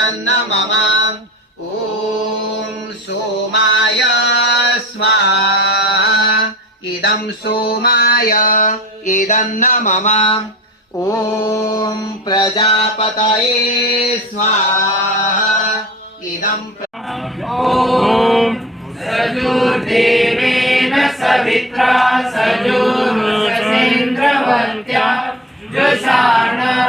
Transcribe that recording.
इदन्न मम ॐ सोमाय स्वाहा इदं सोमाय इदन्न मम ॐ प्रजापतये स्वाहा इदं ॐ सजुर्देवेन सवित्रा सजुर्वसेन्द्रवत्या जुषाण